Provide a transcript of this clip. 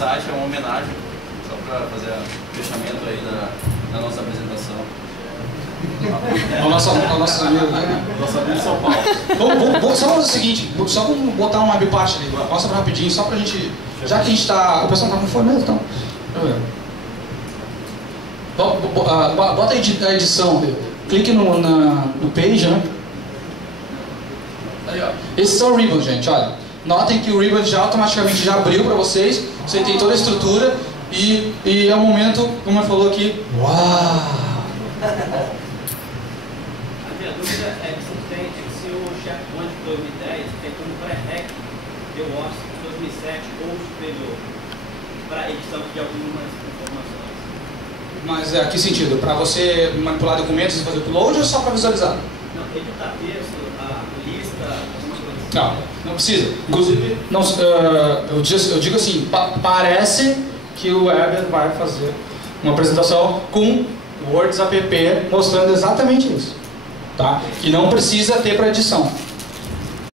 site é uma homenagem, só para fazer o fechamento aí da nossa apresentação. Nosso amigo de São Paulo. Vamos só fazer o seguinte, só vamos botar uma webpart ali, mostra rapidinho, só pra gente. Já que a gente tá. O pessoal tá com fome mesmo, então. Bota a edição, clique no page, né? Aí, ó. Esses são o ribbon, gente, olha. Notem que o ribbon já automaticamente já abriu para vocês. Você tem toda a estrutura e é um momento, como eu falou aqui. Uau! A minha dúvida é que se o SharePoint de 2010 tem como pré-req ter o Office de 2007 ou superior para edição de algumas informações. Mas que sentido? Para você manipular documentos e fazer upload ou só para visualizar? Não, editar texto, a lista, alguma coisa assim. Não precisa. Inclusive, não, eu digo assim, parece que o Weber vai fazer uma apresentação com Words app mostrando exatamente isso, tá? Que não precisa ter para edição.